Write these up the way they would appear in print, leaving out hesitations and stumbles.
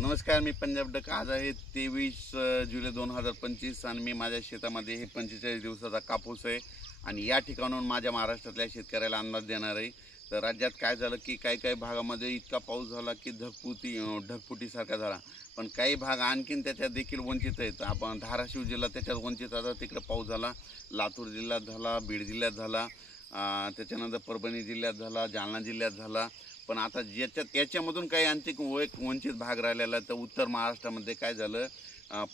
नमस्कार, मी पंजाब डक. आज आहे 23 जुलै 2025 आणि मी माझ्या शेतामध्ये हे 45 दिवसाचा कापूस आहे आणि या ठिकाणून माझ्या महाराष्ट्रातल्या शेतकऱ्याला अंदाज देणार आहे. तर राज्यात काय झालं की काही भागामध्ये इतका पाऊस झाला की ढगफुटीसारखा झाला, पण काही भाग आणखीन त्याच्यात देखील वंचित आहेत. आपण धाराशिव जिल्हा त्याच्यात वंचित आता, तिकडे पाऊस झाला. लातूर जिल्ह्यात झाला, बीड जिल्ह्यात झाला, त्याच्यानंतर परभणी जिल्ह्यात झाला, जालना जिल्ह्यात झाला. पण आता याच्यामधून काही आणखी वंचित भाग राहिलेला. तर उत्तर महाराष्ट्रामध्ये काय झालं,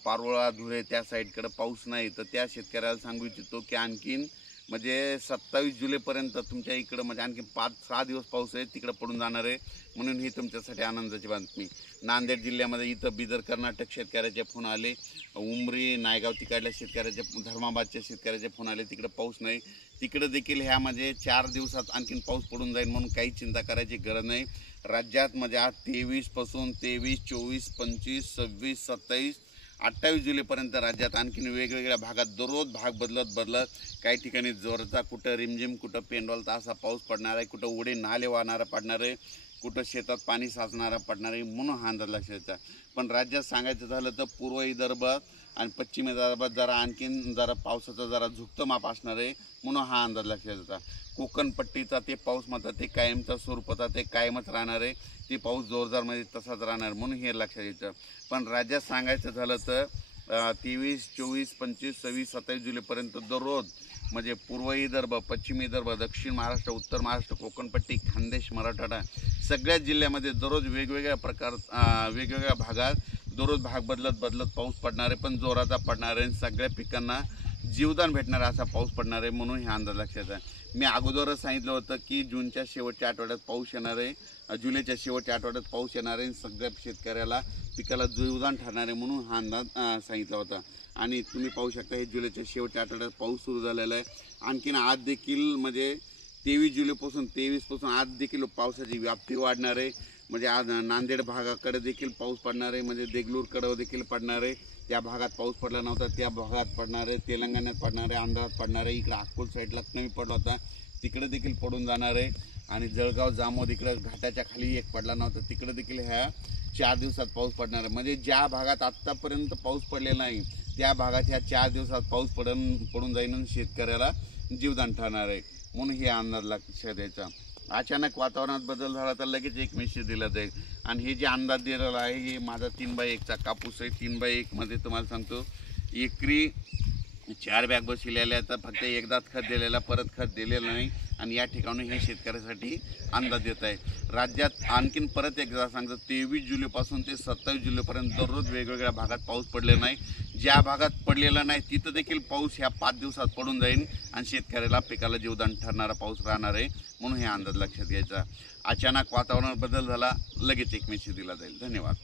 पारोळा धुळे त्या साईडकडे पाऊस नाही. तर त्या शेतकऱ्याला सांगू इच्छितो की आणखीन म्हणजे 27 जुलैपर्यंत तुमच्या इकडं म्हणजे आणखी 5-6 दिवस पाऊस आहे तिकडं पडून जाणार आहे. म्हणून ही तुमच्यासाठी आनंदाची बातमी. नांदेड जिल्ह्यामध्ये इथं बिदर कर्नाटक शेतकऱ्याचे फोन आले, उमरी नायगाव तिकडल्या शेतकऱ्याचे, धर्माबादच्या शेतकऱ्याचे फोन आले. तिकडे पाऊस नाही. तिकडे देखील ह्यामध्ये 4 दिवसात आणखीन पाऊस पडून जाईल, म्हणून काही चिंता करायची गरज नाही. राज्यात म्हणजे आज 23 पासून 23, 24, 25, 26, 27, 28 जुलैपर्यंत राज्यात आणखीन वेगवेगळ्या भागात दररोज भाग बदलत काही ठिकाणी जोरचा, कुठं रिमझिम, कुठं पेंडॉलचा असा पाऊस पडणार आहे, कुठं ओढे नाले वाहणारा पडणार आहे, कुठं शेतात पाणी साचणारा पडणार आहे. म्हणून हा अंदाज लक्षात येतात. पण राज्यात सांगायचं झालं तर पूर्व विदर्भ आणि पश्चिम विदर्भात जरा आणखीन पावसाचा झुकतं माप असणार आहे. म्हणून हा अंदाज लक्षात येतात. कोकण पट्टीचा ते पाऊस मात्र ते कायमचा स्वरूपाचा ते कायमच राहणार आहे. ते पाऊस जोरदारमध्ये तसाच राहणार, म्हणून हे लक्षात येतं. पण राज्यात सांगायचं झालं तर 23, 24, 25, 26, 27 जुलैपर्यंत दररोज म्हणजे पूर्व विदर्भ, पश्चिम विदर्भ, दक्षिण महाराष्ट्र, उत्तर महाराष्ट्र, कोकणपट्टी, खानदेश, मराठवाडा सगळ्याच जिल्ह्यामध्ये दररोज वेगवेगळ्या भागात दररोज भाग बदलत पाऊस पडणार आहे. पण जोराचा पडणार आहे. सगळ्या पिकांना जीवदान भेटणार असा पाऊस पडणार आहे. म्हणून हे अंदाज लक्षात आहे. मी अगोदरच सांगितलं होतं की जूनच्या शेवटच्या आठवड्यात पाऊस येणार आहे, जुलैच्या शेवटच्या आठवड्यात पाऊस येणार आहे. सगळ्या शेतकऱ्याला पिकाला जीवदान ठरणार आहे, म्हणून हा अंदाज सांगितला होता. आणि तुम्ही पाहू शकता हे जुलैच्या शेवटच्या आठवड्यात पाऊस सुरू झालेला आहे. आणखीन आज देखील म्हणजे 23 जुलैपासून आज देखील पावसाची व्याप्ती वाढणार आहे. म्हणजे आज नांदेड भागाकडे देखील पाऊस पडणार आहे, म्हणजे देगलूरकडे देखील पडणार आहे. त्या भागात पाऊस पडला नव्हता त्या भागात पडणार आहे, तेलंगणात पडणार आहे, आंध्रात पडणार आहे, इकडे अक्कोल साईडला कमी पडला होता तिकडे देखील पडून जाणार आहे. आणि जळगाव जामोद इकडे घाटाच्या खाली एक पडला नव्हता तिकडे देखील ह्या 4 दिवसात पाऊस पडणार आहे. म्हणजे ज्या भागात आत्तापर्यंत पाऊस पडलेला नाही त्या भागात ह्या 4 दिवसात पाऊस पडून जाईल आणि शेतकऱ्याला जीवदान ठरणार आहे. म्हणून हे अंदाज लक्षात द्यायचा. अचानक वातावरणात बदल झाला तर लगेच एक मेसेज दिला जाईल. आणि हे जे अंदाज दिलेला आहे हे माझा 3x1चा कापूस आहे. 3x1 मध्ये तुम्हाला सांगतो एकरी 4 बॅग बसविलेल्या, तर फक्त एकदाच खत दिलेला, परत खत दिलेलं नाही. आणि या ठिकाणी हे शेतकऱ्यासाठी अंदाज देत आहे. राज्यात आणखीन परत एकदा सांगतो 23 जुलैपासून ते 27 जुलैपर्यंत दररोज वेगवेगळ्या भागात पाऊस पडलेला नाही. ज्या भागात पडलेला नाही तिथं देखील पाऊस ह्या 5 दिवसात पडून जाईल आणि शेतकऱ्याला पिकाला जीवदान ठरणारा पाऊस राहणार आहे. म्हणून हे अंदाज लक्षात घ्यायचा. अचानक वातावरणात बदल झाला लगेच एक मेसेज दिला जाईल. धन्यवाद.